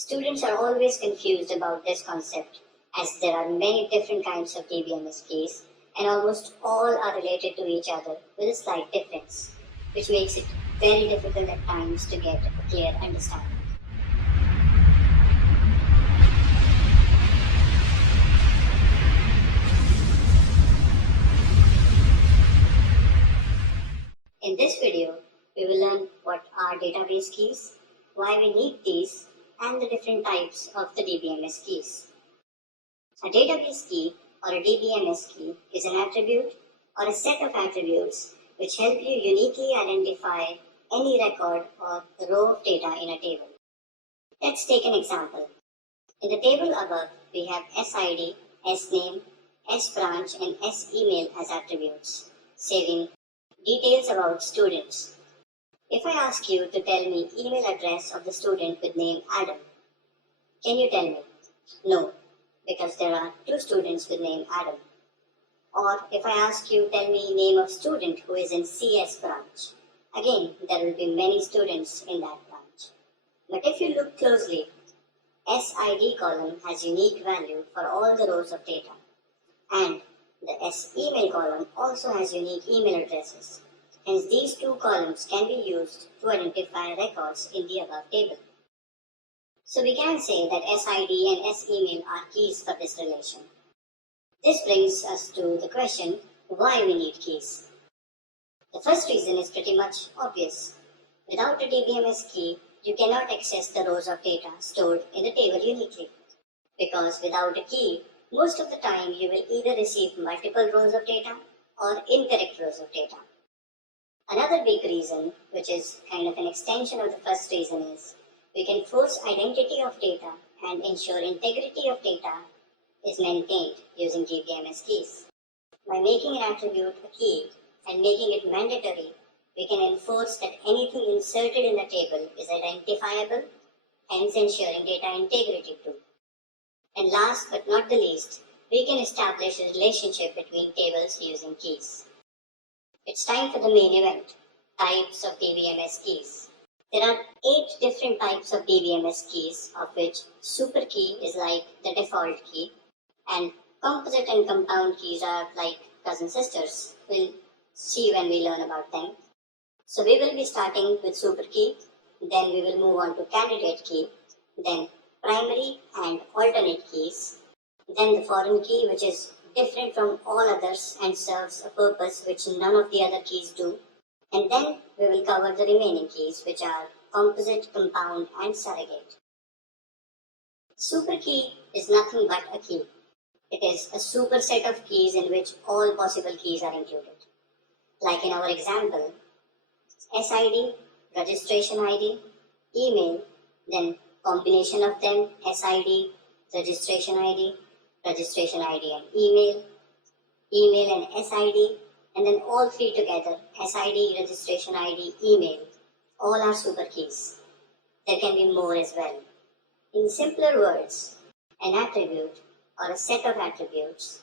Students are always confused about this concept as there are many different kinds of DBMS keys and almost all are related to each other with a slight difference, which makes it very difficult at times to get a clear understanding. In this video, we will learn what are database keys, why we need these, and the different types of the DBMS keys. A database key or a DBMS key is an attribute or a set of attributes which help you uniquely identify any record or row of data in a table. Let's take an example. In the table above, we have SID, SNAME, SBranch, and SEmail as attributes, saving details about students. If I ask you to tell me email address of the student with name Adam, can you tell me? No, because there are two students with name Adam. Or if I ask you tell me name of student who is in CS branch, again there will be many students in that branch. But if you look closely, SID column has unique value for all the rows of data, and the SEmail column also has unique email addresses. Hence, these two columns can be used to identify records in the above table. So we can say that SID and SEmail are keys for this relation. This brings us to the question, why we need keys. The first reason is pretty much obvious. Without a DBMS key, you cannot access the rows of data stored in the table uniquely. Because without a key, most of the time you will either receive multiple rows of data or incorrect rows of data. Another big reason, which is kind of an extension of the first reason, is we can force identity of data and ensure integrity of data is maintained using DBMS keys. By making an attribute a key and making it mandatory, we can enforce that anything inserted in the table is identifiable, hence ensuring data integrity too. And last but not the least, we can establish a relationship between tables using keys. It's time for the main event, types of DBMS keys. There are 8 different types of DBMS keys, of which super key is like the default key, and composite and compound keys are like cousin sisters. We'll see when we learn about them. So we will be starting with super key, then we will move on to candidate key, then primary and alternate keys, then the foreign key, which is different from all others and serves a purpose which none of the other keys do, and then we will cover the remaining keys, which are composite, compound, and surrogate. Super key is nothing but a key. It is a superset of keys in which all possible keys are included. Like in our example, SID, registration ID, email, then combination of them, SID, registration ID and email, email and SID, and then all three together, SID, registration ID, email, all are super keys. There can be more as well. In simpler words, an attribute or a set of attributes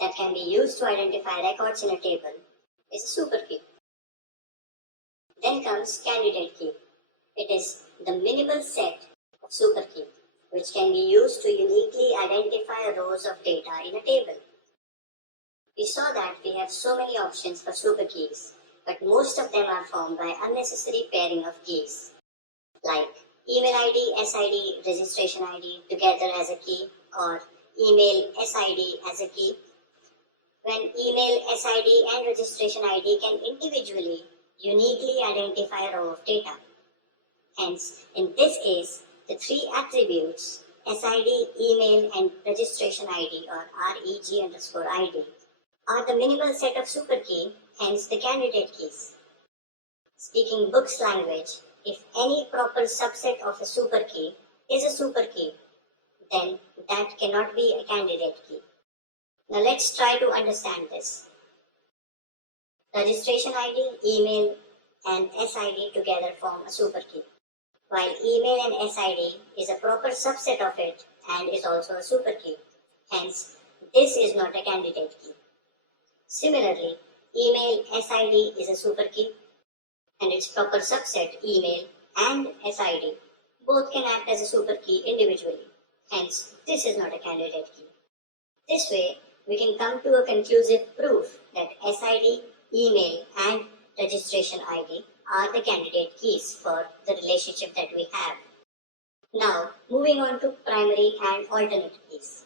that can be used to identify records in a table is a super key. Then comes candidate key. It is the minimal set of super key which can be used to uniquely identify rows of data in a table. We saw that we have so many options for super keys, but most of them are formed by unnecessary pairing of keys, like email ID, SID, registration ID together as a key, or email SID as a key, when email SID and registration ID can individually, uniquely identify a row of data. Hence, in this case, the 3 attributes, SID, email, and registration ID or reg_id, are the minimal set of super key, hence the candidate keys. Speaking Book's language, if any proper subset of a super key is a super key, then that cannot be a candidate key. Now let's try to understand this. Registration ID, email, and SID together form a super key, while email and SID is a proper subset of it and is also a super key. Hence, this is not a candidate key. Similarly, email SID is a super key and its proper subset email and SID both can act as a super key individually. Hence, this is not a candidate key. This way, we can come to a conclusive proof that SID, email, and registration ID are the candidate keys for the relationship that we have. Now, moving on to primary and alternate keys.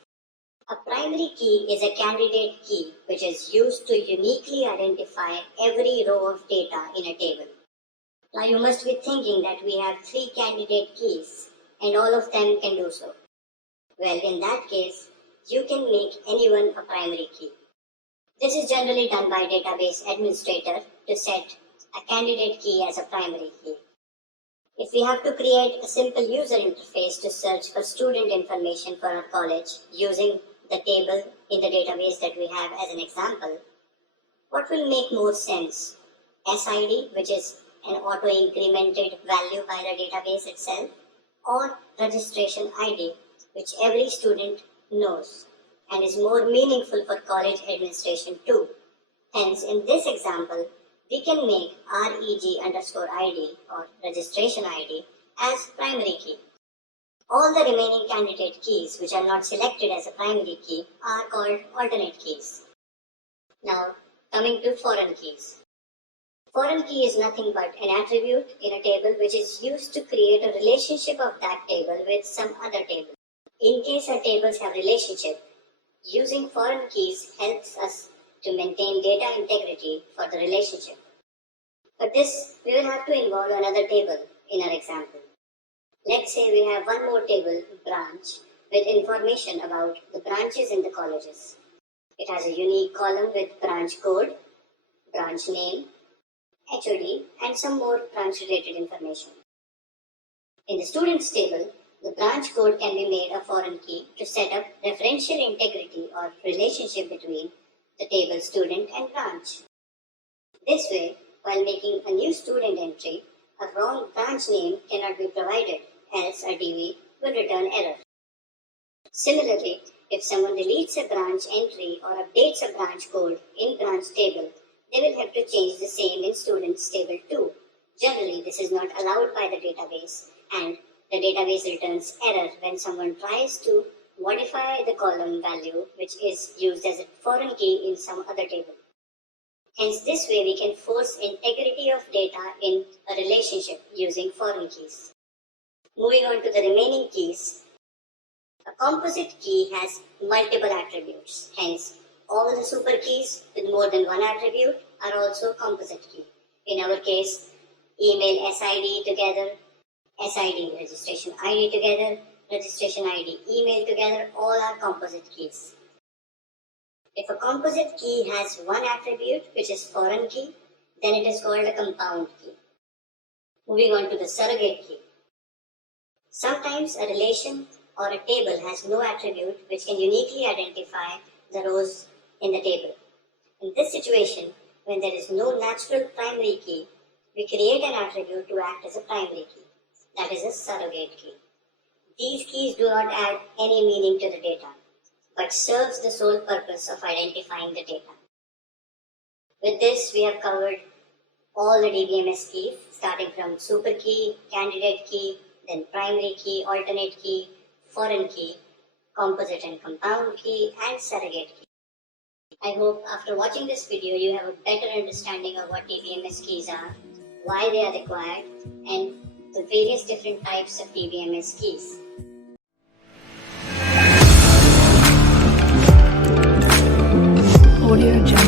A primary key is a candidate key which is used to uniquely identify every row of data in a table. Now you must be thinking that we have 3 candidate keys and all of them can do so. Well, in that case, you can make anyone a primary key. This is generally done by database administrator to set a candidate key as a primary key. If we have to create a simple user interface to search for student information for our college using the table in the database that we have as an example, what will make more sense? SID, which is an auto-incremented value by the database itself, or registration ID, which every student knows and is more meaningful for college administration too. Hence, in this example, we can make reg_id or registration ID as primary key. All the remaining candidate keys which are not selected as a primary key are called alternate keys. Now, coming to foreign keys. Foreign key is nothing but an attribute in a table which is used to create a relationship of that table with some other table. In case our tables have relationship, using foreign keys helps us to maintain data integrity for the relationship. But this we will have to involve another table in our example. Let's say we have one more table, branch, with information about the branches in the colleges. It has a unique column with branch code, branch name, HOD, and some more branch related information. In the students table, the branch code can be made a foreign key to set up referential integrity or relationship between the table student and branch. This way, while making a new student entry, a wrong branch name cannot be provided, else a DB will return error. Similarly, if someone deletes a branch entry or updates a branch code in branch table, they will have to change the same in students table too. Generally, this is not allowed by the database, and the database returns error when someone tries to modify the column value which is used as a foreign key in some other table. Hence, this way we can force integrity of data in a relationship using foreign keys. Moving on to the remaining keys, a composite key has multiple attributes. Hence, all the super keys with more than one attribute are also composite key. In our case, email SID together, SID registration ID together, registration ID email together, all are composite keys. If a composite key has one attribute which is foreign key, then it is called a compound key. Moving on to the surrogate key. Sometimes a relation or a table has no attribute which can uniquely identify the rows in the table. In this situation, when there is no natural primary key, we create an attribute to act as a primary key. That is a surrogate key. These keys do not add any meaning to the data, but serves the sole purpose of identifying the data. With this, we have covered all the DBMS keys, starting from super key, candidate key, then primary key, alternate key, foreign key, composite and compound key, and surrogate key. I hope after watching this video, you have a better understanding of what DBMS keys are, why they are required, and the various different types of DBMS keys. Audio Jungle.